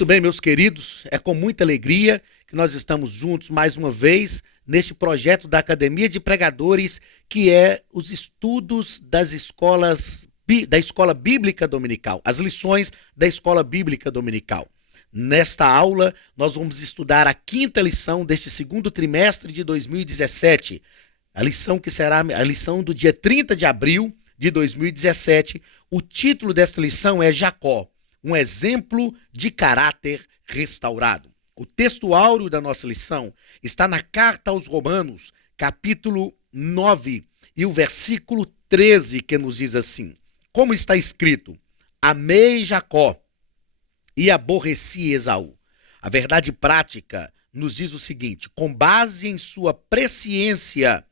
Muito bem, meus queridos, é com muita alegria que nós estamos juntos mais uma vez neste projeto da Academia de Pregadores, que é os estudos das escolas, da Escola Bíblica Dominical, as lições da Escola Bíblica Dominical. Nesta aula, nós vamos estudar a quinta lição deste segundo trimestre de 2017, a lição que será a lição do dia 30 de abril de 2017. O título desta lição é Jacó, um exemplo de caráter restaurado. O texto áureo da nossa lição está na Carta aos Romanos, capítulo 9, e o versículo 13, que nos diz assim: como está escrito, amei Jacó e aborreci Esaú. A verdade prática nos diz o seguinte: com base em sua presciência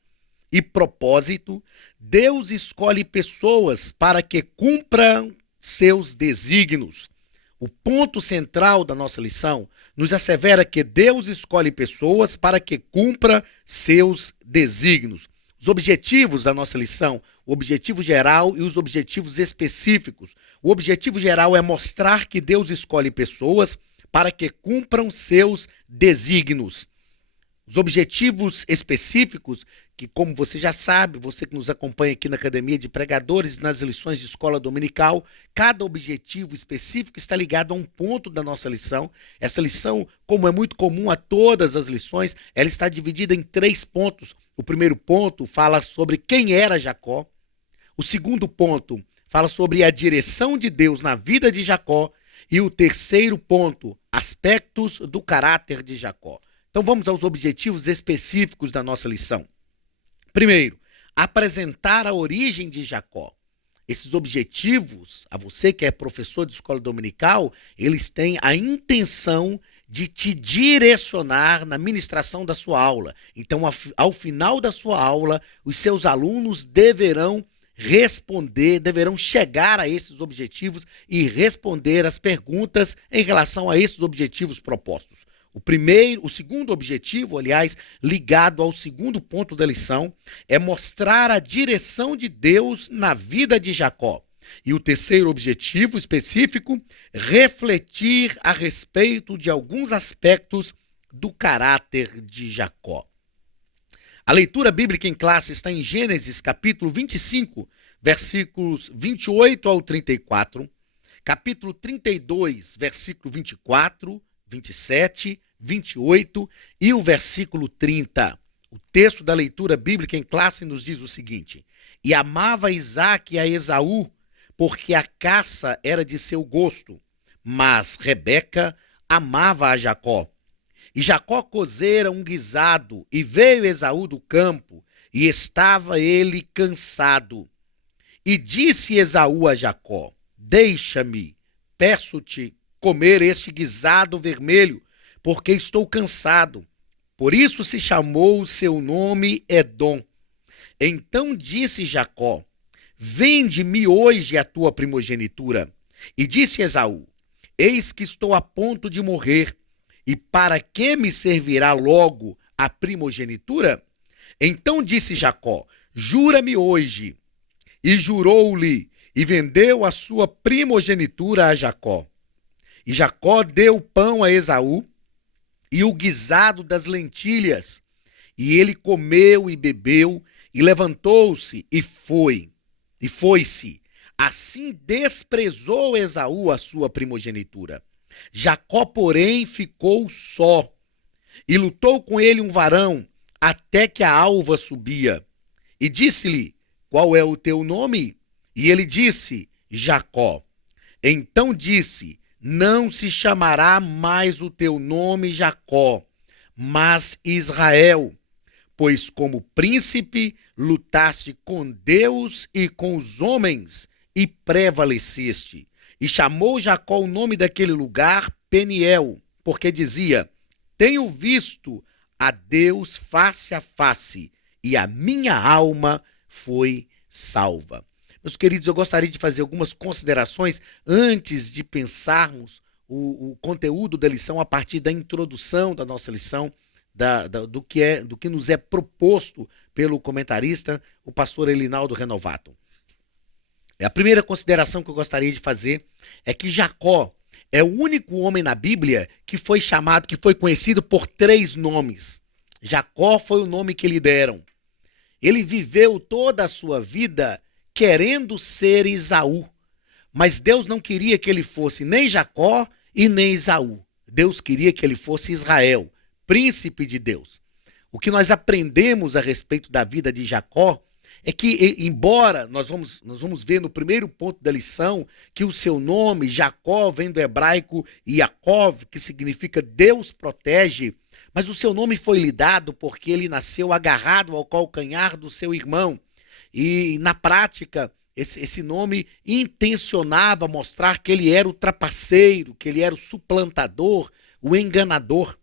e propósito, Deus escolhe pessoas para que cumpram seus desígnios. O ponto central da nossa lição nos assevera que Deus escolhe pessoas para que cumpra seus desígnios. Os objetivos da nossa lição, o objetivo geral e os objetivos específicos. O objetivo geral é mostrar que Deus escolhe pessoas para que cumpram seus desígnios. Os objetivos específicos, que como você já sabe, você que nos acompanha aqui na Academia de Pregadores, nas lições de escola dominical, cada objetivo específico está ligado a um ponto da nossa lição. Essa lição, como é muito comum a todas as lições, ela está dividida em 3 pontos. O primeiro ponto fala sobre quem era Jacó. O segundo ponto fala sobre a direção de Deus na vida de Jacó. E o terceiro ponto, aspectos do caráter de Jacó. Então vamos aos objetivos específicos da nossa lição. Primeiro, apresentar a origem de Jacó. Esses objetivos, a você que é professor de escola dominical, eles têm a intenção de te direcionar na ministração da sua aula. Então, ao final da sua aula, os seus alunos deverão chegar a esses objetivos e responder as perguntas em relação a esses objetivos propostos. O segundo objetivo, aliás, ligado ao segundo ponto da lição, é mostrar a direção de Deus na vida de Jacó. E o terceiro objetivo específico, refletir a respeito de alguns aspectos do caráter de Jacó. A leitura bíblica em classe está em Gênesis, capítulo 25, versículos 28 ao 34, capítulo 32, versículo 24, 27, 28 e o versículo 30. O texto da leitura bíblica em classe nos diz o seguinte: e amava Isaque a Esaú, porque a caça era de seu gosto, mas Rebeca amava a Jacó. E Jacó cozera um guisado, e veio Esaú do campo, e estava ele cansado. E disse Esaú a Jacó: deixa-me, peço-te, comer este guisado vermelho, porque estou cansado. Por isso se chamou o seu nome Edom. Então disse Jacó: vende-me hoje a tua primogenitura. E disse Esaú: eis que estou a ponto de morrer, e para que me servirá logo a primogenitura? Então disse Jacó: jura-me hoje. E jurou-lhe, e vendeu a sua primogenitura a Jacó. E Jacó deu pão a Esaú e o guisado das lentilhas. E ele comeu e bebeu, e levantou-se e foi-se. Assim desprezou Esaú a sua primogenitura. Jacó, porém, ficou só, e lutou com ele um varão, até que a alva subia. E disse-lhe: qual é o teu nome? E ele disse: Jacó. Então disse: não se chamará mais o teu nome Jacó, mas Israel, pois como príncipe lutaste com Deus e com os homens e prevaleceste. E chamou Jacó o nome daquele lugar Peniel, porque dizia: tenho visto a Deus face a face, e a minha alma foi salva. Meus queridos, eu gostaria de fazer algumas considerações antes de pensarmos o conteúdo da lição a partir da introdução da nossa lição, do que nos é proposto pelo comentarista, o pastor Elinaldo Renovato. A primeira consideração que eu gostaria de fazer é que Jacó É o único homem na Bíblia que foi chamado, que foi conhecido por 3 nomes. Jacó foi o nome que lhe deram. Ele viveu toda a sua vida querendo ser Esaú, mas Deus não queria que ele fosse nem Jacó e nem Esaú. Deus queria que ele fosse Israel, príncipe de Deus. O que nós aprendemos a respeito da vida de Jacó é que, embora nós vamos ver no primeiro ponto da lição que o seu nome, Jacó, vem do hebraico Yaakov, que significa Deus protege, mas o seu nome foi lhe dado porque ele nasceu agarrado ao calcanhar do seu irmão. E, na prática, esse nome intencionava mostrar que ele era o trapaceiro, que ele era o suplantador, o enganador.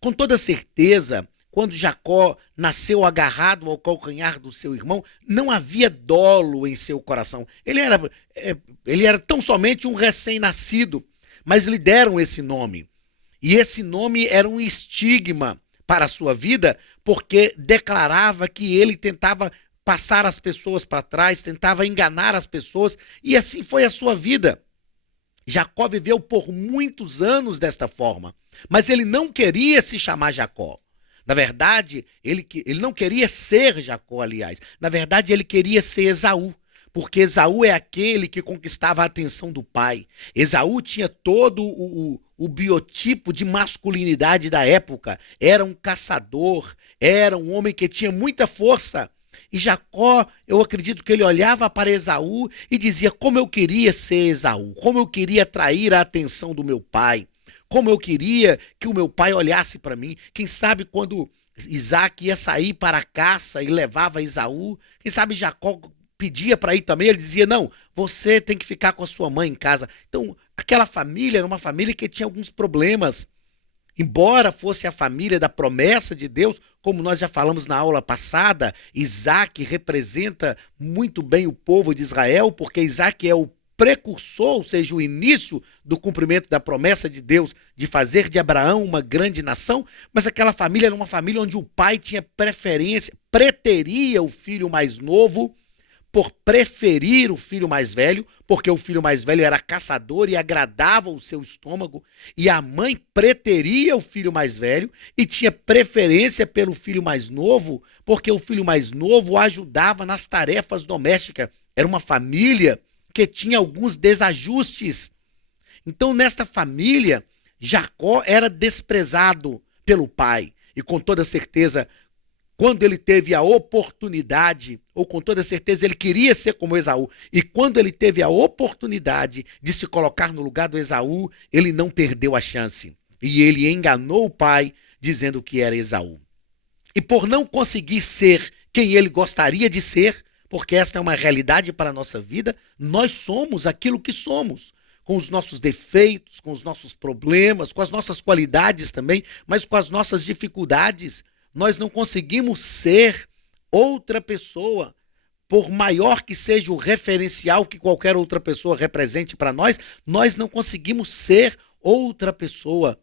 Com toda certeza, quando Jacó nasceu agarrado ao calcanhar do seu irmão, não havia dolo em seu coração. Ele era tão somente um recém-nascido, mas lhe deram esse nome. E esse nome era um estigma para a sua vida, porque declarava que ele tentava passar as pessoas para trás, tentava enganar as pessoas, e assim foi a sua vida. Jacó viveu por muitos anos desta forma, mas ele não queria se chamar Jacó. Na verdade, ele não queria ser Jacó, aliás. Na verdade, ele queria ser Esaú, porque Esaú é aquele que conquistava a atenção do pai. Esaú tinha todo o biotipo de masculinidade da época. Era um caçador, era um homem que tinha muita força. E Jacó, eu acredito que ele olhava para Esaú e dizia: como eu queria ser Esaú, como eu queria atrair a atenção do meu pai. Como eu queria que o meu pai olhasse para mim. Quem sabe quando Isaac ia sair para a caça e levava Esaú, quem sabe Jacó pedia para ir também, ele dizia: não, você tem que ficar com a sua mãe em casa. Então, aquela família era uma família que tinha alguns problemas. Embora fosse a família da promessa de Deus, como nós já falamos na aula passada, Isaac representa muito bem o povo de Israel, porque Isaac é o precursor, ou seja, o início do cumprimento da promessa de Deus de fazer de Abraão uma grande nação, mas aquela família era uma família onde o pai tinha preferência, preteria o filho mais novo por preferir o filho mais velho, porque o filho mais velho era caçador e agradava o seu estômago, e a mãe preteria o filho mais velho e tinha preferência pelo filho mais novo, porque o filho mais novo o ajudava nas tarefas domésticas. Era uma família que tinha alguns desajustes. Então, nesta família, Jacó era desprezado pelo pai. E com toda certeza, quando ele teve a oportunidade, ou com toda certeza ele queria ser como Esaú, e quando ele teve a oportunidade de se colocar no lugar do Esaú, ele não perdeu a chance. E ele enganou o pai, dizendo que era Esaú. E por não conseguir ser quem ele gostaria de ser, porque esta é uma realidade para a nossa vida, nós somos aquilo que somos, com os nossos defeitos, com os nossos problemas, com as nossas qualidades também, mas com as nossas dificuldades. Nós não conseguimos ser outra pessoa, por maior que seja o referencial que qualquer outra pessoa represente para nós, nós não conseguimos ser outra pessoa.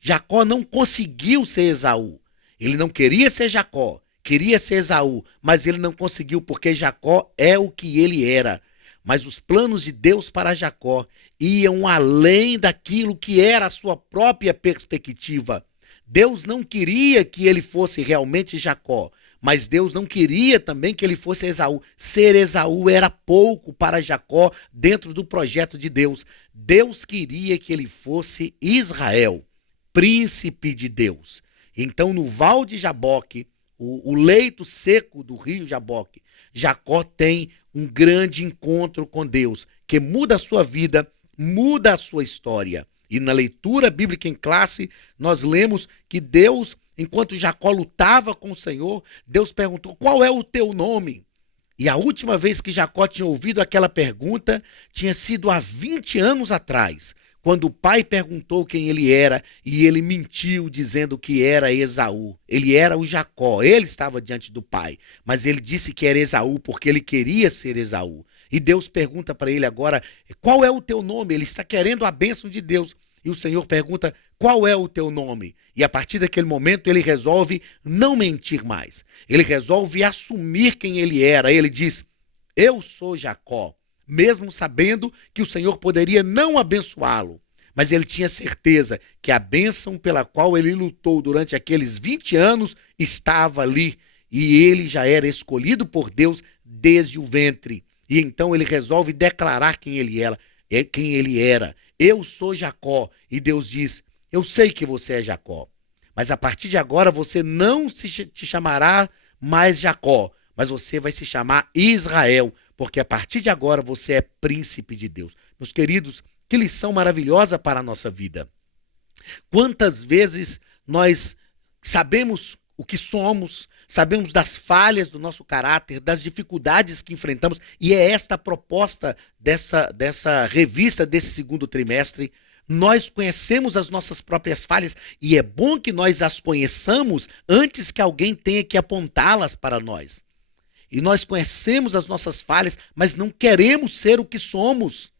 Jacó não conseguiu ser Esaú, ele não queria ser Jacó, queria ser Esaú, mas ele não conseguiu porque Jacó é o que ele era. Mas os planos de Deus para Jacó iam além daquilo que era a sua própria perspectiva. Deus não queria que ele fosse realmente Jacó, mas Deus não queria também que ele fosse Esaú. Ser Esaú era pouco para Jacó dentro do projeto de Deus. Deus queria que ele fosse Israel, príncipe de Deus. Então, no Val de Jaboque, o leito seco do rio Jaboque, Jacó tem um grande encontro com Deus, que muda a sua vida, muda a sua história. E na leitura bíblica em classe, nós lemos que Deus, enquanto Jacó lutava com o Senhor, Deus perguntou: qual é o teu nome? E a última vez que Jacó tinha ouvido aquela pergunta tinha sido há 20 anos atrás, quando o pai perguntou quem ele era e ele mentiu dizendo que era Esaú. Ele era o Jacó, ele estava diante do pai, mas ele disse que era Esaú porque ele queria ser Esaú. E Deus pergunta para ele agora: qual é o teu nome? Ele está querendo a bênção de Deus. E o Senhor pergunta: qual é o teu nome? E a partir daquele momento ele resolve não mentir mais. Ele resolve assumir quem ele era. Ele diz: eu sou Jacó. Mesmo sabendo que o Senhor poderia não abençoá-lo. mas ele tinha certeza que a bênção pela qual ele lutou durante aqueles 20 anos estava ali, e ele já era escolhido por Deus desde o ventre. E então ele resolve declarar quem ele era. Eu sou Jacó. E Deus diz: eu sei que você é Jacó, mas a partir de agora você não te chamará mais Jacó, mas você vai se chamar Israel, porque a partir de agora você é príncipe de Deus. Meus queridos, que lição maravilhosa para a nossa vida. Quantas vezes nós sabemos o que somos, sabemos das falhas do nosso caráter, das dificuldades que enfrentamos, e é esta a proposta dessa revista, desse segundo trimestre. Nós conhecemos as nossas próprias falhas e é bom que nós as conheçamos antes que alguém tenha que apontá-las para nós. E nós conhecemos as nossas falhas, mas não queremos ser o que somos.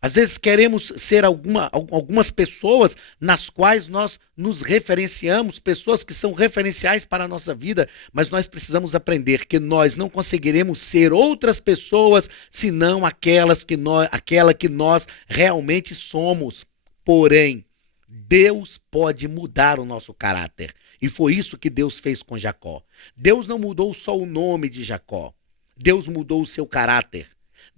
Às vezes queremos ser algumas pessoas nas quais nós nos referenciamos, pessoas que são referenciais para a nossa vida, mas nós precisamos aprender que nós não conseguiremos ser outras pessoas senão aquela que nós realmente somos. Porém, Deus pode mudar o nosso caráter. E foi isso que Deus fez com Jacó. Deus não mudou só o nome de Jacó. Deus mudou o seu caráter.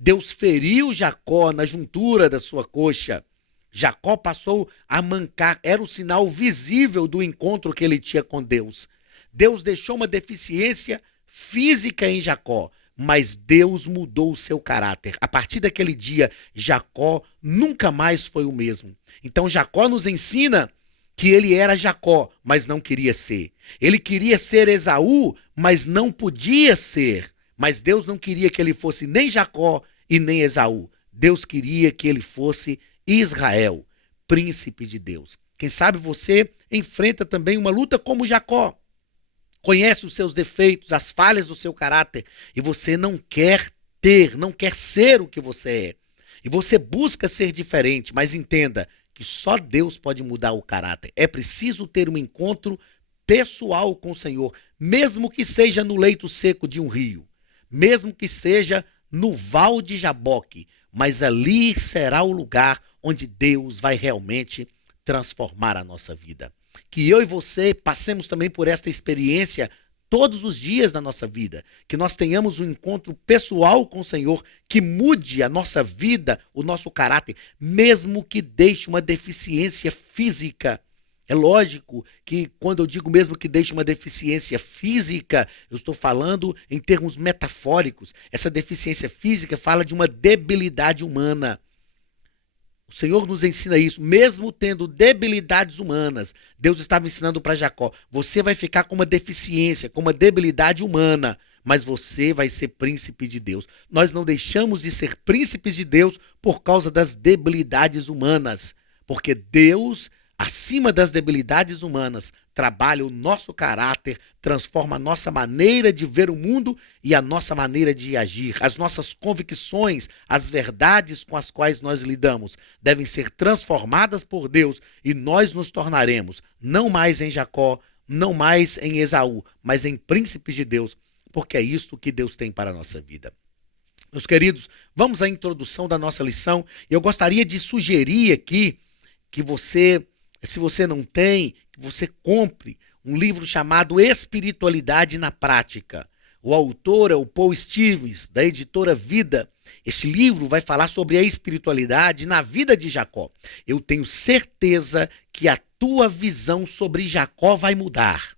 Deus feriu Jacó na juntura da sua coxa. Jacó passou a mancar, era o sinal visível do encontro que ele tinha com Deus. Deus deixou uma deficiência física em Jacó, mas Deus mudou o seu caráter. A partir daquele dia, Jacó nunca mais foi o mesmo. Então Jacó nos ensina que ele era Jacó, mas não queria ser. Ele queria ser Esaú, mas não podia ser. Mas Deus não queria que ele fosse nem Jacó e nem Esaú. Deus queria que ele fosse Israel, príncipe de Deus. Quem sabe você enfrenta também uma luta como Jacó. Conhece os seus defeitos, as falhas do seu caráter, e você não quer ser o que você é. E você busca ser diferente, mas entenda que só Deus pode mudar o caráter. É preciso ter um encontro pessoal com o Senhor, mesmo que seja no leito seco de um rio, mesmo que seja no Val de Jaboque, mas ali será o lugar onde Deus vai realmente transformar a nossa vida. Que eu e você passemos também por esta experiência todos os dias da nossa vida, que nós tenhamos um encontro pessoal com o Senhor, que mude a nossa vida, o nosso caráter, mesmo que deixe uma deficiência física. É lógico que quando eu digo mesmo que deixe uma deficiência física, eu estou falando em termos metafóricos. Essa deficiência física fala de uma debilidade humana. O Senhor nos ensina isso, mesmo tendo debilidades humanas. Deus estava ensinando para Jacó: você vai ficar com uma deficiência, com uma debilidade humana, mas você vai ser príncipe de Deus. Nós não deixamos de ser príncipes de Deus por causa das debilidades humanas, porque Deus, acima das debilidades humanas, trabalha o nosso caráter, transforma a nossa maneira de ver o mundo e a nossa maneira de agir. As nossas convicções, as verdades com as quais nós lidamos, devem ser transformadas por Deus e nós nos tornaremos, não mais em Jacó, não mais em Esaú, mas em príncipes de Deus, porque é isso que Deus tem para a nossa vida. Meus queridos, vamos à introdução da nossa lição. Eu gostaria de sugerir aqui que você, se você não tem, que você compre um livro chamado Espiritualidade na Prática. O autor é o Paul Stevens, da editora Vida. Este livro vai falar sobre a espiritualidade na vida de Jacó. Eu tenho certeza que a tua visão sobre Jacó vai mudar.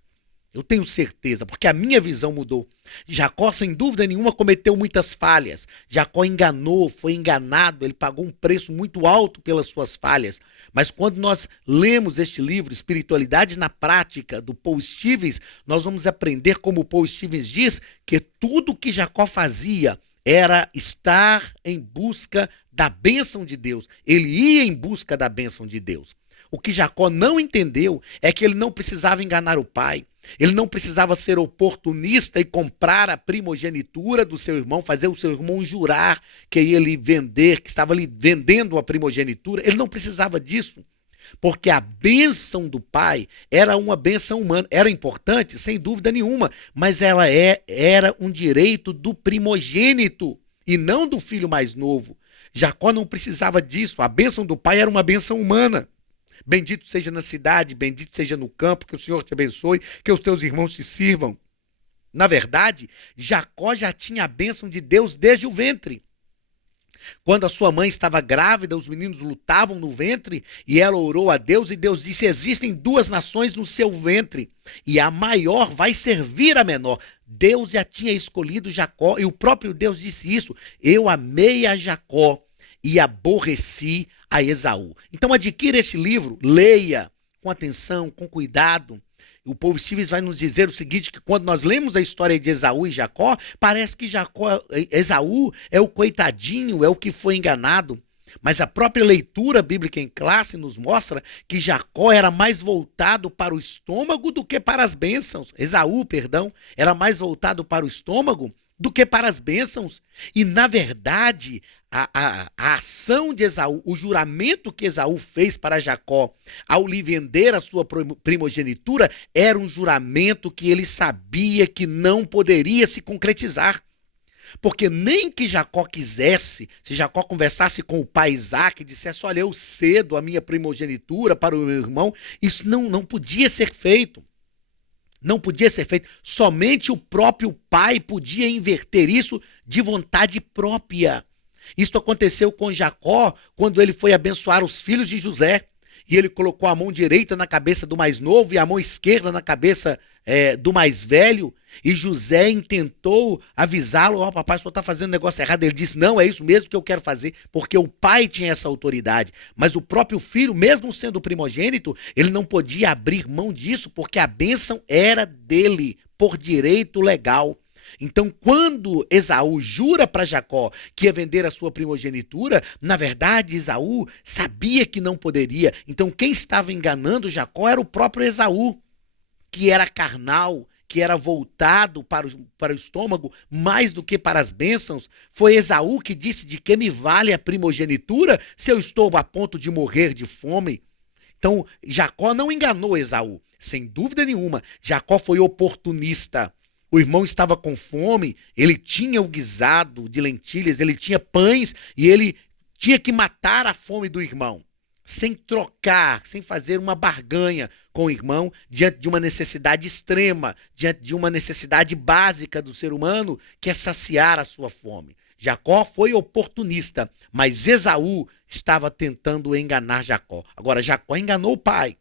Eu tenho certeza, porque a minha visão mudou. Jacó, sem dúvida nenhuma, cometeu muitas falhas. Jacó enganou, foi enganado, ele pagou um preço muito alto pelas suas falhas. Mas quando nós lemos este livro, Espiritualidade na Prática, do Paul Stevens, nós vamos aprender, como o Paul Stevens diz, que tudo que Jacó fazia era estar em busca da bênção de Deus. Ele ia em busca da bênção de Deus. O que Jacó não entendeu é que ele não precisava enganar o pai. Ele não precisava ser oportunista e comprar a primogenitura do seu irmão, fazer o seu irmão jurar que ia lhe vender, que estava lhe vendendo a primogenitura. Ele não precisava disso, porque a bênção do pai era uma bênção humana. Era importante, sem dúvida nenhuma, mas ela era um direito do primogênito e não do filho mais novo. Jacó não precisava disso. A bênção do pai era uma bênção humana. Bendito seja na cidade, bendito seja no campo, que o Senhor te abençoe, que os teus irmãos te sirvam. Na verdade, Jacó já tinha a bênção de Deus desde o ventre. Quando a sua mãe estava grávida, os meninos lutavam no ventre e ela orou a Deus e Deus disse: existem duas nações no seu ventre e a maior vai servir a menor. Deus já tinha escolhido Jacó e o próprio Deus disse isso: eu amei a Jacó e aborreci a Esaú. Então adquira este livro, leia com atenção, com cuidado. O Paul Stevens vai nos dizer o seguinte, que quando nós lemos a história de Esaú e Jacó, parece que Esaú é o coitadinho, é o que foi enganado. Mas a própria leitura bíblica em classe nos mostra que Jacó era mais voltado para o estômago do que para as bênçãos. Esaú, perdão, era mais voltado para o estômago do que para as bênçãos. E, na verdade, a ação de Esaú, o juramento que Esaú fez para Jacó ao lhe vender a sua primogenitura, era um juramento que ele sabia que não poderia se concretizar. Porque nem que Jacó quisesse, se Jacó conversasse com o pai Isaac e dissesse: olha, eu cedo a minha primogenitura para o meu irmão, isso não podia ser feito. Não podia ser feito. Somente o próprio pai podia inverter isso de vontade própria. Isso aconteceu com Jacó quando ele foi abençoar os filhos de José. E ele colocou a mão direita na cabeça do mais novo e a mão esquerda na cabeça do mais velho. E José intentou avisá-lo: ó, papai, o senhor está fazendo negócio errado. Ele disse: não, é isso mesmo que eu quero fazer, porque o pai tinha essa autoridade. Mas o próprio filho, mesmo sendo primogênito, ele não podia abrir mão disso, porque a bênção era dele, por direito legal. Então, quando Esaú jura para Jacó que ia vender a sua primogenitura, na verdade, Esaú sabia que não poderia. Então, quem estava enganando Jacó era o próprio Esaú, que era carnal, que era voltado para o estômago mais do que para as bênçãos. Foi Esaú que disse: de que me vale a primogenitura se eu estou a ponto de morrer de fome? Então, Jacó não enganou Esaú, sem dúvida nenhuma. Jacó foi oportunista. O irmão estava com fome, ele tinha o guisado de lentilhas, ele tinha pães e ele tinha que matar a fome do irmão, sem trocar, sem fazer uma barganha com o irmão, diante de uma necessidade extrema, diante de uma necessidade básica do ser humano, que é saciar a sua fome. Jacó foi oportunista, mas Esaú estava tentando enganar Jacó. Agora, Jacó enganou o pai.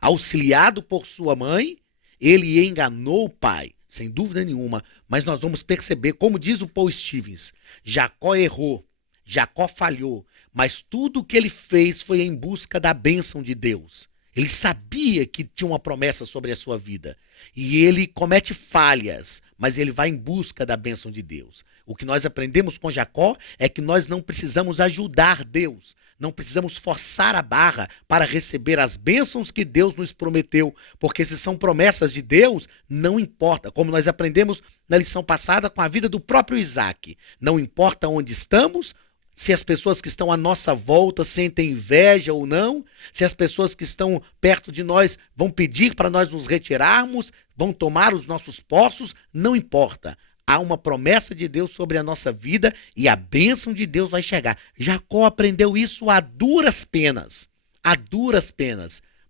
Auxiliado por sua mãe, ele enganou o pai, sem dúvida nenhuma, mas nós vamos perceber, como diz o Paul Stevens, Jacó errou, Jacó falhou, mas tudo o que ele fez foi em busca da bênção de Deus. Ele sabia que tinha uma promessa sobre a sua vida. E ele comete falhas, mas ele vai em busca da bênção de Deus. O que nós aprendemos com Jacó é que nós não precisamos ajudar Deus. Não precisamos forçar a barra para receber as bênçãos que Deus nos prometeu. Porque se são promessas de Deus, não importa. Como nós aprendemos na lição passada com a vida do próprio Isaac. Não importa onde estamos, se as pessoas que estão à nossa volta sentem inveja ou não, se as pessoas que estão perto de nós vão pedir para nós nos retirarmos, vão tomar os nossos postos, não importa. Há uma promessa de Deus sobre a nossa vida e a bênção de Deus vai chegar. Jacó aprendeu isso a duras penas,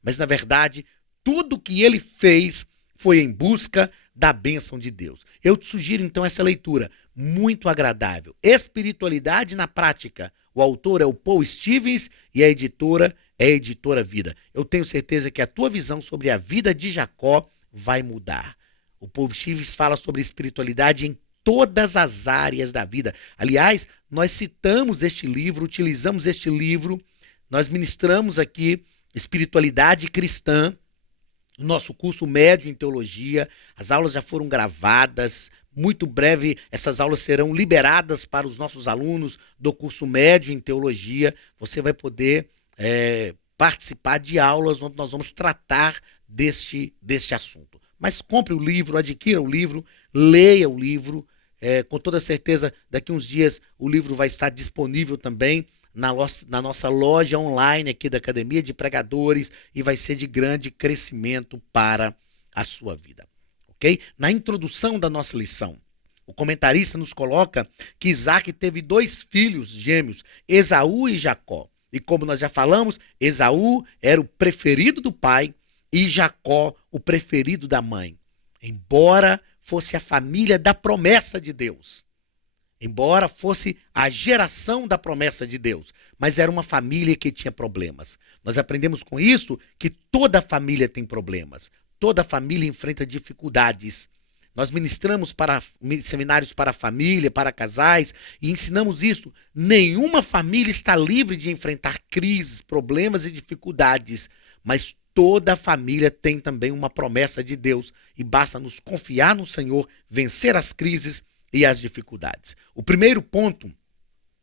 mas na verdade, tudo que ele fez foi em busca da bênção de Deus. Eu te sugiro então essa leitura, muito agradável. Espiritualidade na prática. O autor é o Paul Stevens e a editora é a Editora Vida. Eu tenho certeza que a tua visão sobre a vida de Jacó vai mudar. O Paul Stevens fala sobre espiritualidade em todas as áreas da vida. Aliás, nós citamos este livro, utilizamos este livro, nós ministramos aqui espiritualidade cristã, no nosso curso médio em teologia. As aulas já foram gravadas. Muito breve, essas aulas serão liberadas para os nossos alunos do curso médio em teologia. Você vai poder participar de aulas onde nós vamos tratar deste assunto. Mas compre o livro, adquira o livro, leia o livro. Com toda certeza, daqui uns dias o livro vai estar disponível também na nossa loja online aqui da Academia de Pregadores e vai ser de grande crescimento para a sua vida. Ok? Na introdução da nossa lição, O comentarista nos coloca que Isaac teve 2 filhos gêmeos, Esaú e Jacó. E como nós já falamos, Esaú era o preferido do pai e Jacó o preferido da mãe. Embora fosse a família da promessa de Deus, embora fosse a geração da promessa de Deus, mas era uma família que tinha problemas. Nós aprendemos com isso que toda família tem problemas, toda família enfrenta dificuldades. Nós ministramos para seminários para a família, para casais, e ensinamos isso. Nenhuma família está livre de enfrentar crises, problemas e dificuldades, mas toda família tem também uma promessa de Deus, e basta nos confiar no Senhor, vencer as crises e as dificuldades. O primeiro ponto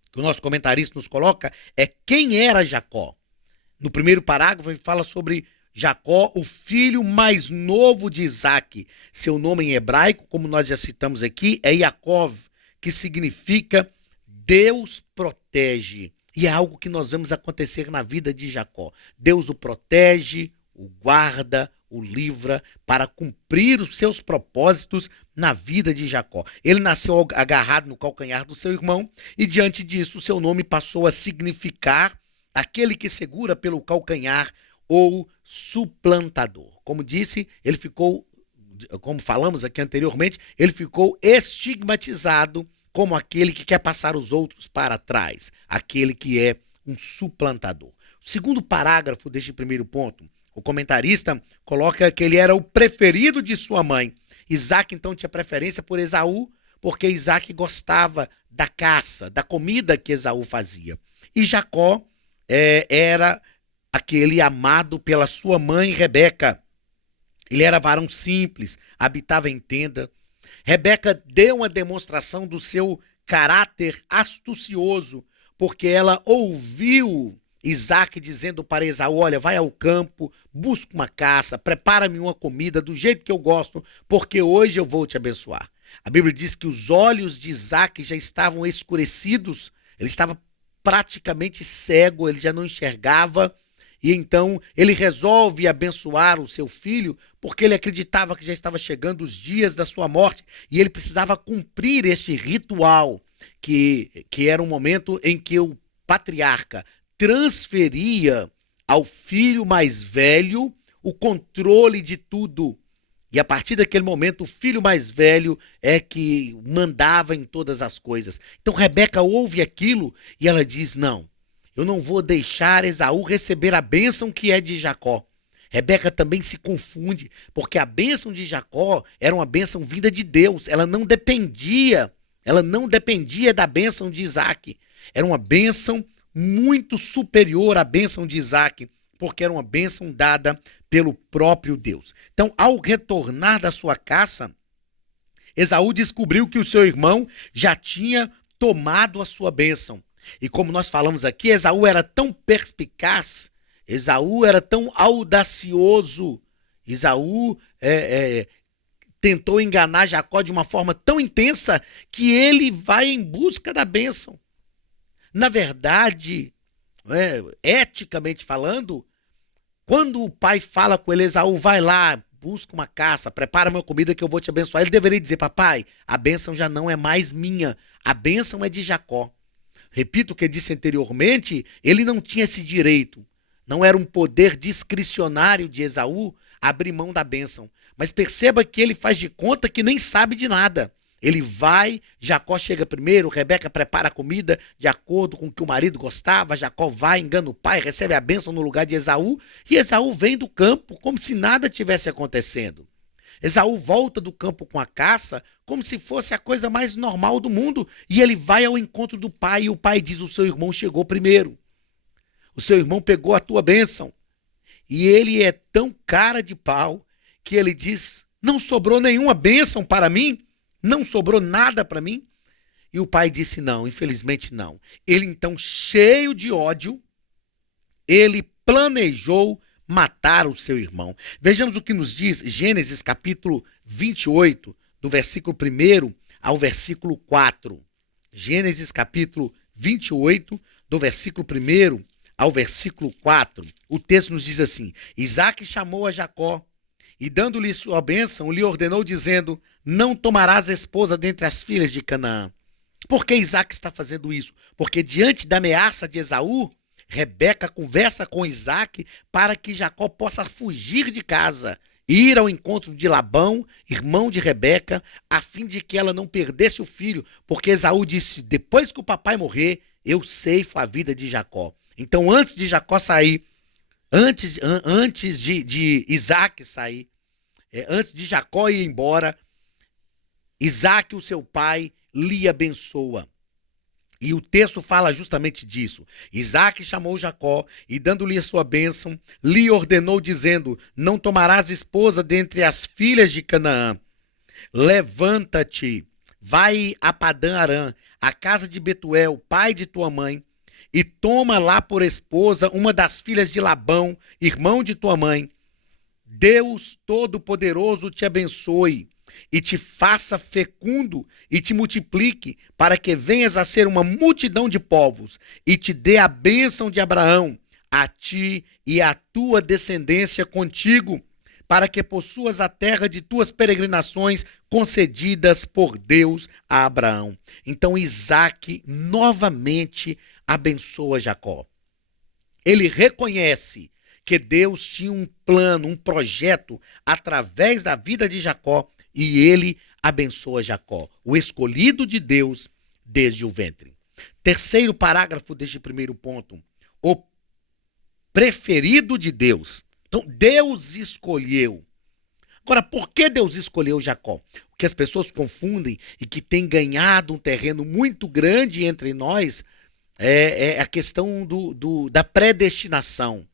que o nosso comentarista nos coloca é quem era Jacó. No primeiro parágrafo ele fala sobre Jacó, o filho mais novo de Isaac. Seu nome em hebraico, como nós já citamos aqui, é Yaakov, que significa Deus protege. E é algo que nós vemos acontecer na vida de Jacó. Deus o protege, o guarda, o livra para cumprir os seus propósitos na vida de Jacó. Ele nasceu agarrado no calcanhar do seu irmão e diante disso o seu nome passou a significar aquele que segura pelo calcanhar ou suplantador. Como disse, ele ficou, como falamos aqui anteriormente, ele ficou estigmatizado como aquele que quer passar os outros para trás, aquele que é um suplantador. O segundo parágrafo deste primeiro ponto, o comentarista coloca que ele era o preferido de sua mãe. Isaac, então, tinha preferência por Esaú, porque Isaac gostava da caça, da comida que Esaú fazia. E Jacó era aquele amado pela sua mãe Rebeca. Ele era varão simples, habitava em tenda. Rebeca deu uma demonstração do seu caráter astucioso, porque ela ouviu Isaac dizendo para Esaú, olha, vai ao campo, busca uma caça, prepara-me uma comida do jeito que eu gosto, porque hoje eu vou te abençoar. A Bíblia diz que os olhos de Isaac já estavam escurecidos, ele estava praticamente cego, ele já não enxergava, e então ele resolve abençoar o seu filho, porque ele acreditava que já estava chegando os dias da sua morte, e ele precisava cumprir este ritual, que era um momento em que o patriarca transferia ao filho mais velho o controle de tudo. E a partir daquele momento, o filho mais velho é que mandava em todas as coisas. Então Rebeca ouve aquilo e ela diz, não, eu não vou deixar Esaú receber a bênção que é de Jacó. Rebeca também se confunde, porque a bênção de Jacó era uma bênção vinda de Deus. Ela não dependia da bênção de Isaac. Era uma bênção muito superior à bênção de Isaac, porque era uma bênção dada pelo próprio Deus. Então, ao retornar da sua caça, Esaú descobriu que o seu irmão já tinha tomado a sua bênção. E como nós falamos aqui, Esaú era tão perspicaz, Esaú era tão audacioso, Esaú tentou enganar Jacó de uma forma tão intensa que ele vai em busca da bênção. Na verdade, eticamente falando, quando o pai fala com ele, Esaú, vai lá, busca uma caça, prepara uma comida que eu vou te abençoar, ele deveria dizer, papai, a bênção já não é mais minha, a bênção é de Jacó. Repito o que eu disse anteriormente, ele não tinha esse direito, não era um poder discricionário de Esaú abrir mão da bênção. Mas perceba que ele faz de conta que nem sabe de nada. Ele vai, Jacó chega primeiro, Rebeca prepara a comida de acordo com o que o marido gostava, Jacó vai, engana o pai, recebe a bênção no lugar de Esaú, e Esaú vem do campo como se nada tivesse acontecendo. Esaú volta do campo com a caça como se fosse a coisa mais normal do mundo, e ele vai ao encontro do pai, e o pai diz, o seu irmão chegou primeiro, o seu irmão pegou a tua bênção, e ele é tão cara de pau, que ele diz, não sobrou nenhuma bênção para mim? Não sobrou nada para mim? E o pai disse não, infelizmente não. Ele então, cheio de ódio, ele planejou matar o seu irmão. Vejamos o que nos diz Gênesis capítulo 28, do versículo 1 ao versículo 4. Gênesis capítulo 28, do versículo 1 ao versículo 4. O texto nos diz assim, Isaac chamou a Jacó E dando-lhe sua bênção, lhe ordenou, dizendo: não tomarás esposa dentre as filhas de Canaã. Por que Isaac está fazendo isso? Porque diante da ameaça de Esaú, Rebeca conversa com Isaac para que Jacó possa fugir de casa, ir ao encontro de Labão, irmão de Rebeca, a fim de que ela não perdesse o filho, porque Esaú disse: depois que o papai morrer, eu ceifo a vida de Jacó. Então, antes de Jacó sair, antes de Isaac sair, antes de Jacó ir embora, Isaac, o seu pai, lhe abençoa. E o texto fala justamente disso. Isaac chamou Jacó e, dando-lhe a sua bênção, lhe ordenou, dizendo: não tomarás esposa dentre as filhas de Canaã. Levanta-te, vai a Padã-Arã, a casa de Betuel, pai de tua mãe, e toma lá por esposa uma das filhas de Labão, irmão de tua mãe. Deus Todo-Poderoso te abençoe e te faça fecundo e te multiplique, para que venhas a ser uma multidão de povos, e te dê a bênção de Abraão, a ti e a tua descendência contigo, para que possuas a terra de tuas peregrinações concedidas por Deus a Abraão. Então Isaac novamente abençoa Jacó. Ele reconhece que Deus tinha um plano, um projeto através da vida de Jacó, e ele abençoa Jacó, o escolhido de Deus desde o ventre. Terceiro parágrafo deste primeiro ponto: o preferido de Deus. Então, Deus escolheu. Agora, por que Deus escolheu Jacó? O que as pessoas confundem e que tem ganhado um terreno muito grande entre nós é a questão da predestinação.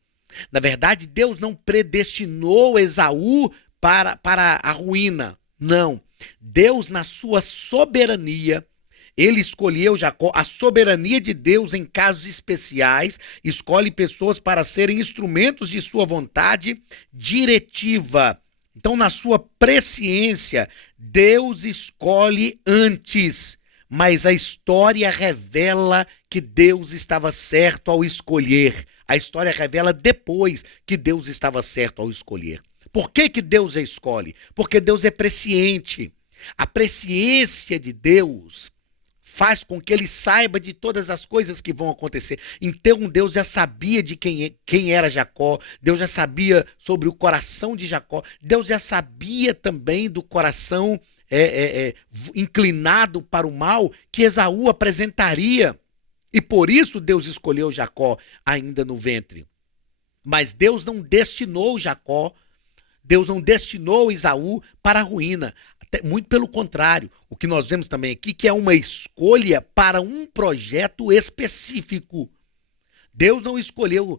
Na verdade, Deus não predestinou Esaú para a ruína. Não. Deus, na sua soberania, ele escolheu Jacó. A soberania de Deus, em casos especiais, escolhe pessoas para serem instrumentos de sua vontade diretiva. Então, na sua presciência, Deus escolhe antes, mas a história revela que Deus estava certo ao escolher. A história revela depois que Deus estava certo ao escolher. Por que Deus a escolhe? Porque Deus é presciente. A presciência de Deus faz com que ele saiba de todas as coisas que vão acontecer. Então Deus já sabia de quem era Jacó, Deus já sabia sobre o coração de Jacó, Deus já sabia também do coração inclinado para o mal que Esaú apresentaria. E por isso Deus escolheu Jacó ainda no ventre. Mas Deus não destinou Jacó, Deus não destinou Esaú para a ruína. Muito pelo contrário, o que nós vemos também aqui que é uma escolha para um projeto específico. Deus não escolheu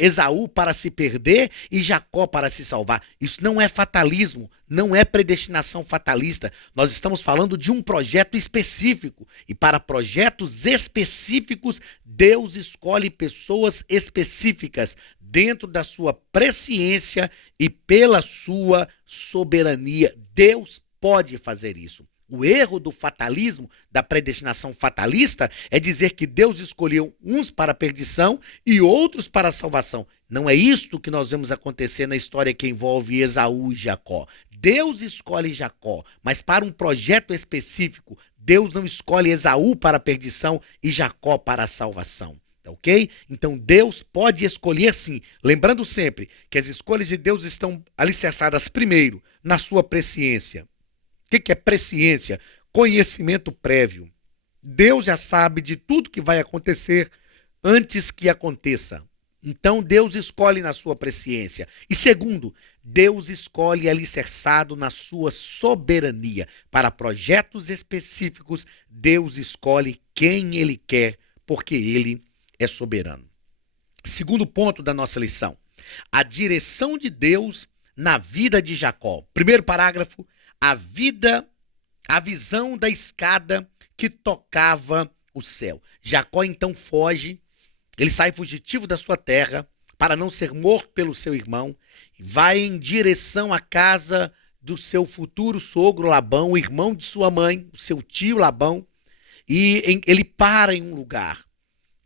Esaú para se perder e Jacó para se salvar. Isso não é fatalismo, não é predestinação fatalista. Nós estamos falando de um projeto específico. E para projetos específicos, Deus escolhe pessoas específicas dentro da sua presciência e pela sua soberania. Deus pode fazer isso. O erro do fatalismo, da predestinação fatalista, é dizer que Deus escolheu uns para a perdição e outros para a salvação. Não é isto que nós vemos acontecer na história que envolve Esaú e Jacó. Deus escolhe Jacó, mas para um projeto específico. Deus não escolhe Esaú para a perdição e Jacó para a salvação. Ok? Então Deus pode escolher sim, lembrando sempre que as escolhas de Deus estão alicerçadas primeiro na sua presciência. O que é presciência? Conhecimento prévio. Deus já sabe de tudo que vai acontecer antes que aconteça. Então Deus escolhe na sua presciência. E segundo, Deus escolhe alicerçado na sua soberania. Para projetos específicos, Deus escolhe quem Ele quer, porque Ele é soberano. Segundo ponto da nossa lição: a direção de Deus na vida de Jacó. Primeiro parágrafo: a visão da escada que tocava o céu. Jacó então foge, ele sai fugitivo da sua terra para não ser morto pelo seu irmão, vai em direção à casa do seu futuro sogro Labão, o irmão de sua mãe, o seu tio Labão, e ele para em um lugar.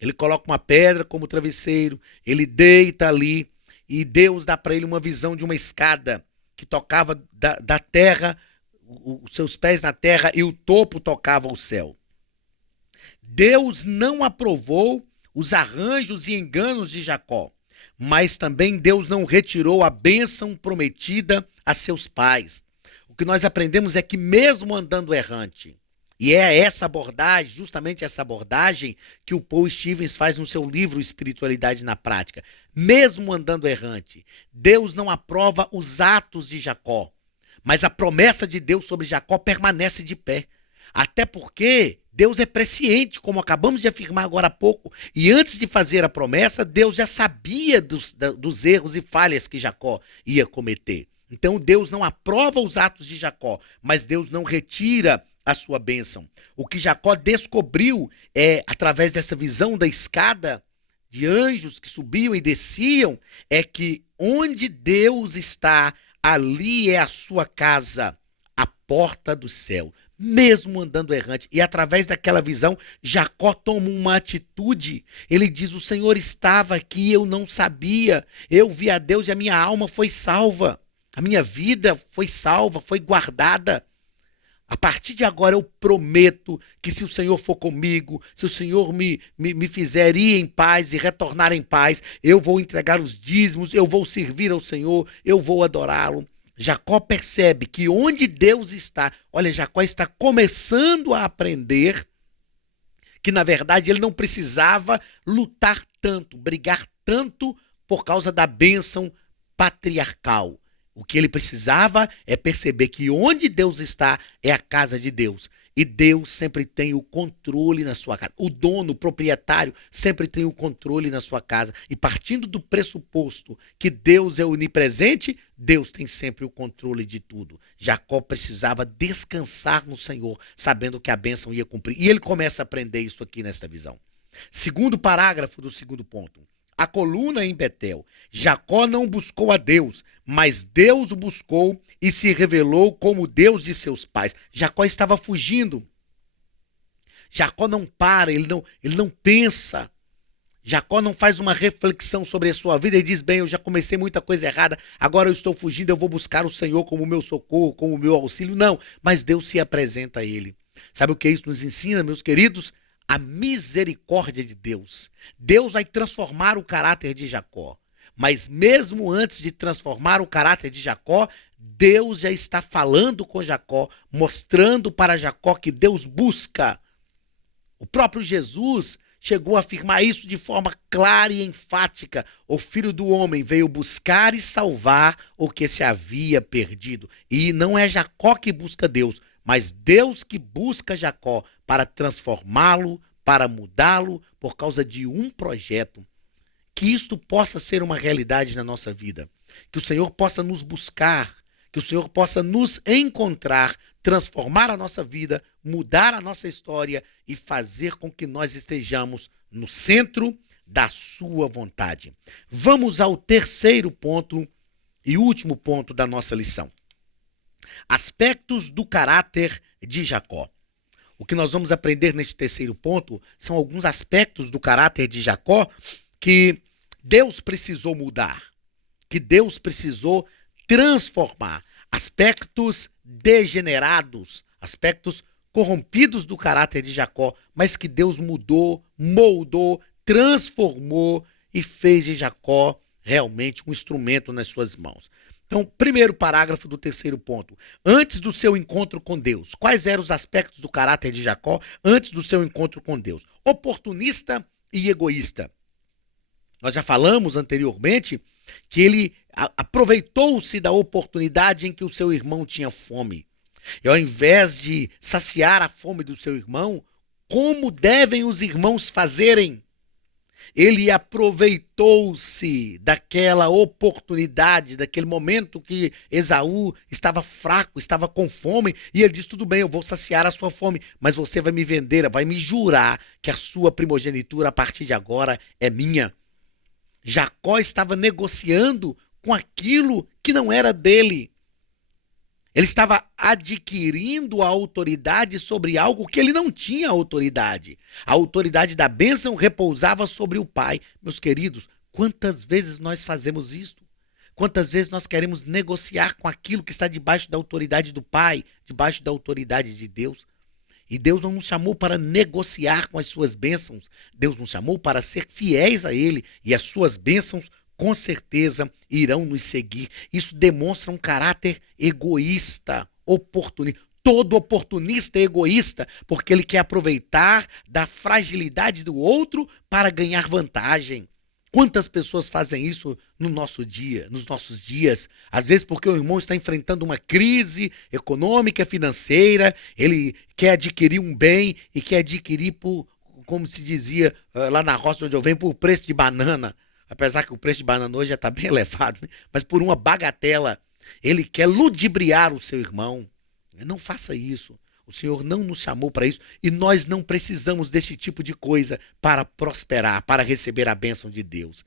Ele coloca uma pedra como travesseiro, ele deita ali e Deus dá para ele uma visão de uma escada que tocava da terra, os seus pés na terra e o topo tocava o céu. Deus não aprovou os arranjos e enganos de Jacó, mas também Deus não retirou a bênção prometida a seus pais. O que nós aprendemos é que mesmo andando errante, e é essa abordagem, justamente essa abordagem, que o Paul Stevens faz no seu livro Espiritualidade na Prática. Mesmo andando errante, Deus não aprova os atos de Jacó, mas a promessa de Deus sobre Jacó permanece de pé. Até porque Deus é presciente, como acabamos de afirmar agora há pouco. E antes de fazer a promessa, Deus já sabia dos erros e falhas que Jacó ia cometer. Então Deus não aprova os atos de Jacó, mas Deus não retira a sua bênção. O que Jacó descobriu através dessa visão da escada de anjos que subiam e desciam, é que onde Deus está, ali é a sua casa, a porta do céu. Mesmo andando errante. E através daquela visão, Jacó toma uma atitude. Ele diz: o Senhor estava aqui, eu não sabia. Eu vi a Deus e a minha alma foi salva. A minha vida foi salva, foi guardada. A partir de agora eu prometo que se o Senhor for comigo, se o Senhor me fizer ir em paz e retornar em paz, eu vou entregar os dízimos, eu vou servir ao Senhor, eu vou adorá-lo. Jacó percebe que onde Deus está, olha, Jacó está começando a aprender que, na verdade, ele não precisava lutar tanto, brigar tanto por causa da bênção patriarcal. O que ele precisava é perceber que onde Deus está é a casa de Deus. E Deus sempre tem o controle na sua casa. O dono, o proprietário, sempre tem o controle na sua casa. E partindo do pressuposto que Deus é onipresente, Deus tem sempre o controle de tudo. Jacó precisava descansar no Senhor, sabendo que a bênção ia cumprir. E ele começa a aprender isso aqui nesta visão. Segundo parágrafo do segundo ponto. A coluna em Betel. Jacó não buscou a Deus, mas Deus o buscou e se revelou como Deus de seus pais. Jacó estava fugindo. Jacó não para, ele não pensa. Jacó não faz uma reflexão sobre a sua vida e diz: bem, eu já comecei muita coisa errada, agora eu estou fugindo, eu vou buscar o Senhor como meu socorro, como meu auxílio. Não, mas Deus se apresenta a ele. Sabe o que isso nos ensina, meus queridos? A misericórdia de Deus. Deus vai transformar o caráter de Jacó. Mas mesmo antes de transformar o caráter de Jacó, Deus já está falando com Jacó, mostrando para Jacó que Deus busca. O próprio Jesus chegou a afirmar isso de forma clara e enfática. O Filho do Homem veio buscar e salvar o que se havia perdido. E não é Jacó que busca Deus, mas Deus que busca Jacó para transformá-lo, para mudá-lo por causa de um projeto. Que isto possa ser uma realidade na nossa vida. Que o Senhor possa nos buscar, que o Senhor possa nos encontrar, transformar a nossa vida, mudar a nossa história e fazer com que nós estejamos no centro da sua vontade. Vamos ao terceiro ponto e último ponto da nossa lição. Aspectos do caráter de Jacó. O que nós vamos aprender neste terceiro ponto são alguns aspectos do caráter de Jacó que Deus precisou mudar, que Deus precisou transformar. Aspectos degenerados, aspectos corrompidos do caráter de Jacó, mas que Deus mudou, moldou, transformou e fez de Jacó realmente um instrumento nas suas mãos. Então, primeiro parágrafo do terceiro ponto. Antes do seu encontro com Deus, quais eram os aspectos do caráter de Jacó antes do seu encontro com Deus? Oportunista e egoísta. Nós já falamos anteriormente que ele aproveitou-se da oportunidade em que o seu irmão tinha fome. E ao invés de saciar a fome do seu irmão, como devem os irmãos fazerem? Ele aproveitou-se daquela oportunidade, daquele momento que Esaú estava fraco, estava com fome, e ele disse: tudo bem, eu vou saciar a sua fome, mas você vai me vender, vai me jurar que a sua primogenitura a partir de agora é minha. Jacó estava negociando com aquilo que não era dele. Ele estava adquirindo a autoridade sobre algo que ele não tinha autoridade. A autoridade da bênção repousava sobre o pai. Meus queridos, quantas vezes nós fazemos isto? Quantas vezes nós queremos negociar com aquilo que está debaixo da autoridade do Pai, debaixo da autoridade de Deus? E Deus não nos chamou para negociar com as suas bênçãos. Deus nos chamou para ser fiéis a Ele. E as suas bênçãos, com certeza, irão nos seguir. Isso demonstra um caráter egoísta, oportunista. Todo oportunista é egoísta, porque ele quer aproveitar da fragilidade do outro para ganhar vantagem. Quantas pessoas fazem isso no nosso dia, nos nossos dias? Às vezes porque o irmão está enfrentando uma crise econômica, financeira, ele quer adquirir um bem e quer adquirir por, como se dizia lá na roça onde eu venho, por preço de banana. Apesar que o preço de banana hoje já está bem elevado, né? Mas por uma bagatela. Ele quer ludibriar o seu irmão. Não faça isso. O Senhor não nos chamou para isso e nós não precisamos desse tipo de coisa para prosperar, para receber a bênção de Deus.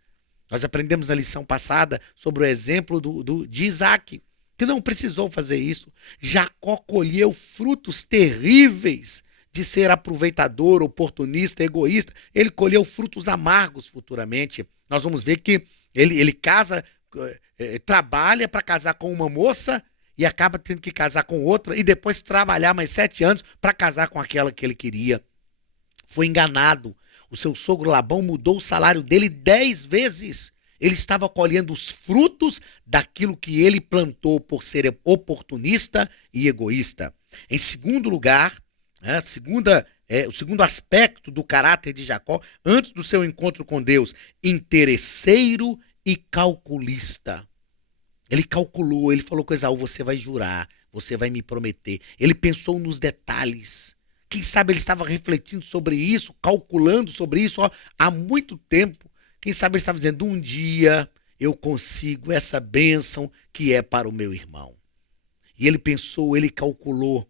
Nós aprendemos na lição passada sobre o exemplo de Isaac, que não precisou fazer isso. Jacó colheu frutos terríveis de ser aproveitador, oportunista, egoísta. Ele colheu frutos amargos futuramente. Nós vamos ver que ele casa, trabalha para casar com uma moça e acaba tendo que casar com outra e depois trabalhar mais 7 anos para casar com aquela que ele queria. Foi enganado. O seu sogro Labão mudou o salário dele 10 vezes. Ele estava colhendo os frutos daquilo que ele plantou por ser oportunista e egoísta. Em segundo lugar, o segundo aspecto do caráter de Jacó, antes do seu encontro com Deus, interesseiro e calculista. Ele calculou, ele falou com Esaú, você vai jurar, você vai me prometer. Ele pensou nos detalhes. Quem sabe ele estava refletindo sobre isso, calculando sobre isso há muito tempo. Quem sabe ele estava dizendo, um dia eu consigo essa bênção que é para o meu irmão. E ele pensou, ele calculou.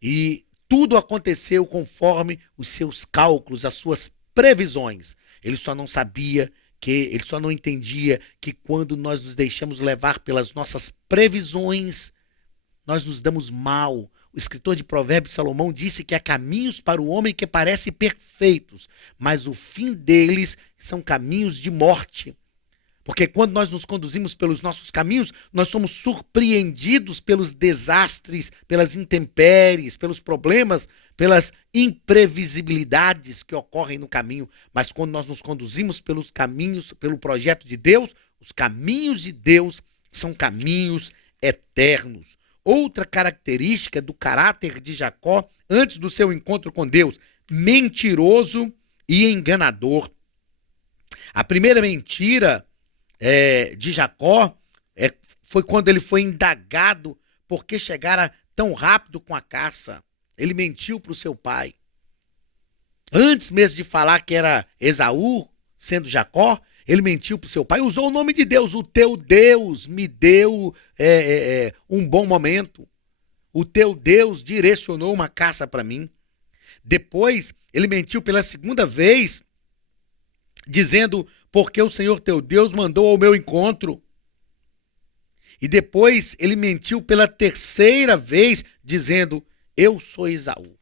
E tudo aconteceu conforme os seus cálculos, as suas previsões. Ele só não sabia ele só não entendia que quando nós nos deixamos levar pelas nossas previsões, nós nos damos mal. O escritor de Provérbios, Salomão, disse que há caminhos para o homem que parecem perfeitos, mas o fim deles são caminhos de morte. Porque quando nós nos conduzimos pelos nossos caminhos, nós somos surpreendidos pelos desastres, pelas intempéries, pelos problemas, pelas imprevisibilidades que ocorrem no caminho. Mas quando nós nos conduzimos pelos caminhos, pelo projeto de Deus, os caminhos de Deus são caminhos eternos. Outra característica do caráter de Jacó, antes do seu encontro com Deus, mentiroso e enganador. A primeira mentira de Jacó foi quando ele foi indagado por que chegara tão rápido com a caça. Ele mentiu para o seu pai. Antes mesmo de falar que era Esaú, sendo Jacó, ele mentiu para o seu pai, usou o nome de Deus. O teu Deus me deu um bom momento. O teu Deus direcionou uma caça para mim. Depois, ele mentiu pela segunda vez, dizendo, porque o Senhor teu Deus mandou ao meu encontro. E depois ele mentiu pela terceira vez, dizendo, eu sou Esaú.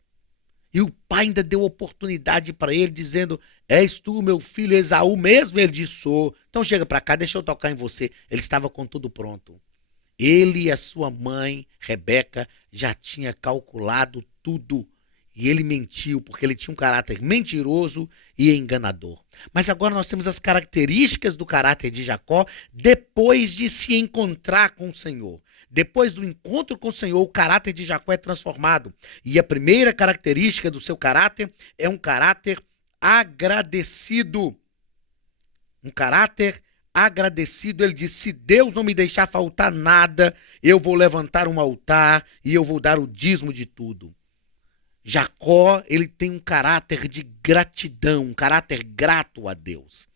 E o pai ainda deu oportunidade para ele, dizendo, és tu, meu filho Esaú mesmo? Ele disse, sou. Então chega para cá, deixa eu tocar em você. Ele estava com tudo pronto. Ele e a sua mãe, Rebeca, já tinha calculado tudo. E ele mentiu, porque ele tinha um caráter mentiroso e enganador. Mas agora nós temos as características do caráter de Jacó depois de se encontrar com o Senhor. Depois do encontro com o Senhor, o caráter de Jacó é transformado. E a primeira característica do seu caráter é um caráter agradecido. Um caráter agradecido. Ele diz, se Deus não me deixar faltar nada, eu vou levantar um altar e eu vou dar o dízimo de tudo. Jacó, ele tem um caráter de gratidão, um caráter grato a Deus.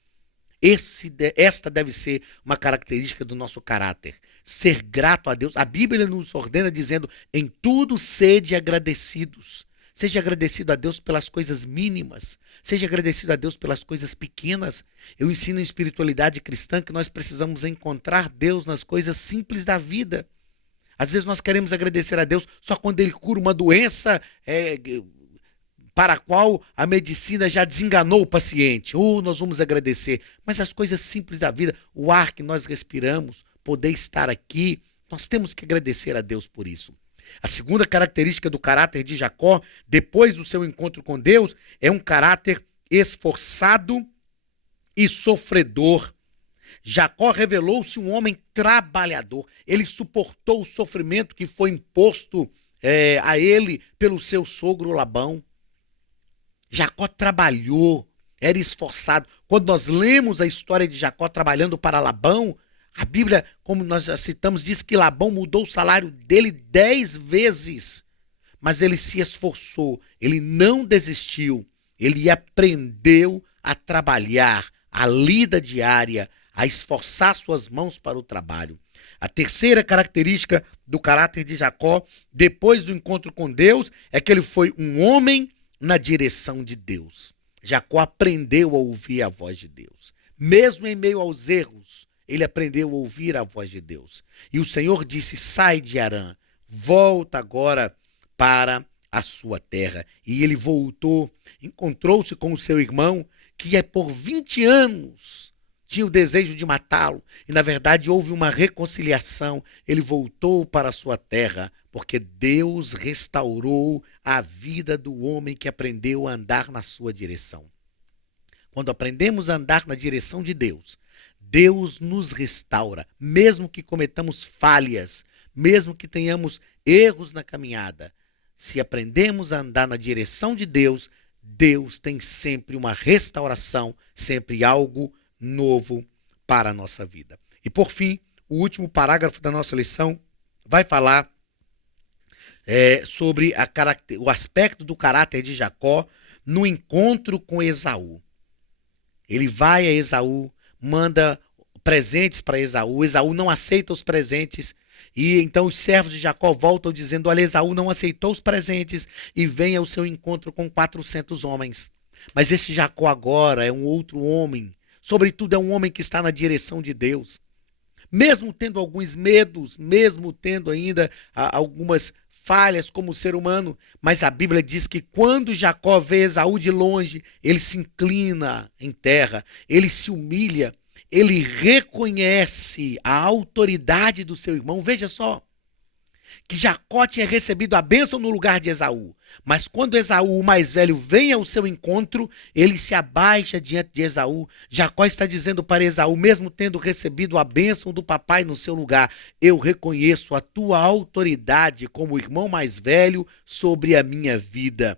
Esta deve ser uma característica do nosso caráter, ser grato a Deus. A Bíblia nos ordena dizendo, em tudo sede agradecidos. Seja agradecido a Deus pelas coisas mínimas, seja agradecido a Deus pelas coisas pequenas. Eu ensino em espiritualidade cristã que nós precisamos encontrar Deus nas coisas simples da vida. Às vezes nós queremos agradecer a Deus só quando Ele cura uma doença para a qual a medicina já desenganou o paciente. Nós vamos agradecer. Mas as coisas simples da vida, o ar que nós respiramos, poder estar aqui, nós temos que agradecer a Deus por isso. A segunda característica do caráter de Jacó, depois do seu encontro com Deus, é um caráter esforçado e sofredor. Jacó revelou-se um homem trabalhador. Ele suportou o sofrimento que foi imposto a ele pelo seu sogro Labão. Jacó trabalhou, era esforçado. Quando nós lemos a história de Jacó trabalhando para Labão, a Bíblia, como nós já citamos, diz que Labão mudou o salário dele 10 vezes. Mas ele se esforçou, ele não desistiu, ele aprendeu a trabalhar, a lida diária, a esforçar suas mãos para o trabalho. A terceira característica do caráter de Jacó, depois do encontro com Deus, é que ele foi um homem na direção de Deus. Jacó aprendeu a ouvir a voz de Deus. Mesmo em meio aos erros, ele aprendeu a ouvir a voz de Deus. E o Senhor disse: sai de Harã, volta agora para a sua terra. E ele voltou, encontrou-se com o seu irmão, que por 20 anos tinha o desejo de matá-lo. E na verdade houve uma reconciliação. Ele voltou para a sua terra, porque Deus restaurou a vida do homem que aprendeu a andar na sua direção. Quando aprendemos a andar na direção de Deus, Deus nos restaura, mesmo que cometamos falhas, mesmo que tenhamos erros na caminhada. Se aprendemos a andar na direção de Deus, Deus tem sempre uma restauração, sempre algo novo para a nossa vida. E por fim, o último parágrafo da nossa lição vai falar sobre o aspecto do caráter de Jacó no encontro com Esaú. Ele vai a Esaú, manda presentes para Esaú. Esaú não aceita os presentes. E então os servos de Jacó voltam dizendo: olha, Esaú não aceitou os presentes e vem ao seu encontro com 400 homens. Mas esse Jacó agora é um outro homem. Sobretudo é um homem que está na direção de Deus. Mesmo tendo alguns medos, mesmo tendo ainda algumas falhas como ser humano, mas a Bíblia diz que quando Jacó vê Esaú de longe, ele se inclina em terra, ele se humilha, ele reconhece a autoridade do seu irmão. Veja só, que Jacó tinha recebido a bênção no lugar de Esaú, mas quando Esaú, o mais velho, vem ao seu encontro, ele se abaixa diante de Esaú. Jacó está dizendo para Esaú, mesmo tendo recebido a bênção do papai no seu lugar: eu reconheço a tua autoridade como irmão mais velho sobre a minha vida.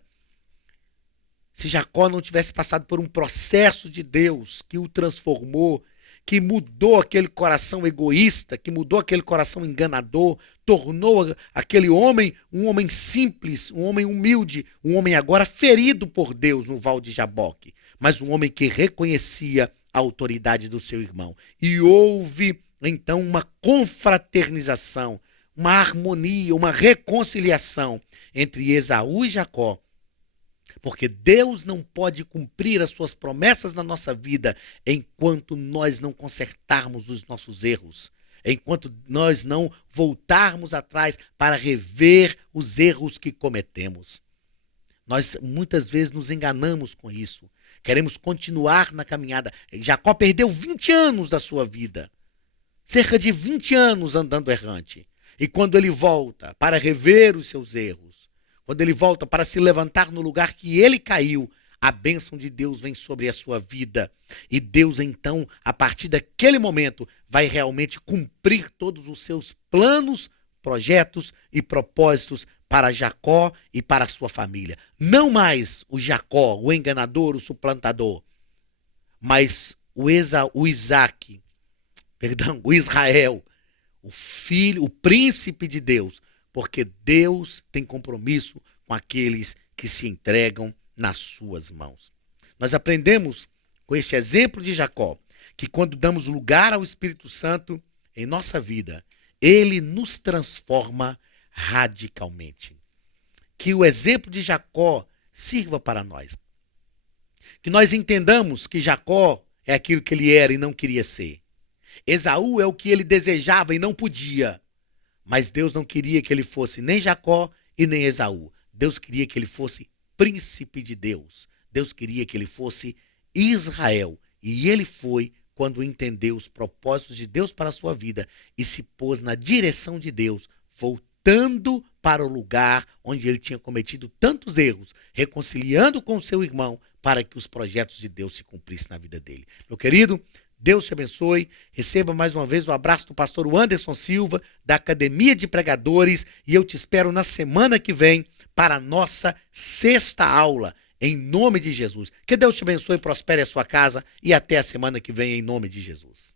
Se Jacó não tivesse passado por um processo de Deus que o transformou, que mudou aquele coração egoísta, que mudou aquele coração enganador, tornou aquele homem um homem simples, um homem humilde, um homem agora ferido por Deus no Val de Jaboque, mas um homem que reconhecia a autoridade do seu irmão. E houve então uma confraternização, uma harmonia, uma reconciliação entre Esaú e Jacó. Porque Deus não pode cumprir as suas promessas na nossa vida enquanto nós não consertarmos os nossos erros, enquanto nós não voltarmos atrás para rever os erros que cometemos. Nós muitas vezes nos enganamos com isso. Queremos continuar na caminhada. Jacó perdeu 20 anos da sua vida, cerca de 20 anos andando errante. E quando ele volta para rever os seus erros, quando ele volta para se levantar no lugar que ele caiu, a bênção de Deus vem sobre a sua vida. E Deus, então, a partir daquele momento, vai realmente cumprir todos os seus planos, projetos e propósitos para Jacó e para a sua família. Não mais o Jacó, o enganador, o suplantador, mas o Israel, o filho, o príncipe de Deus, porque Deus tem compromisso com aqueles que se entregam nas suas mãos. Nós aprendemos com este exemplo de Jacó que quando damos lugar ao Espírito Santo em nossa vida, ele nos transforma radicalmente. Que o exemplo de Jacó sirva para nós. Que nós entendamos que Jacó é aquilo que ele era e não queria ser. Esaú é o que ele desejava e não podia. Mas Deus não queria que ele fosse nem Jacó e nem Esaú. Deus queria que ele fosse príncipe de Deus. Deus queria que ele fosse Israel. E ele foi quando entendeu os propósitos de Deus para a sua vida e se pôs na direção de Deus, voltando para o lugar onde ele tinha cometido tantos erros, reconciliando com o seu irmão para que os projetos de Deus se cumprissem na vida dele. Meu querido, Deus te abençoe. Receba mais uma vez o abraço do pastor Anderson Silva, da Academia de Pregadores, e eu te espero na semana que vem para a nossa 6ª aula, em nome de Jesus. Que Deus te abençoe, prospere a sua casa e até a semana que vem, em nome de Jesus.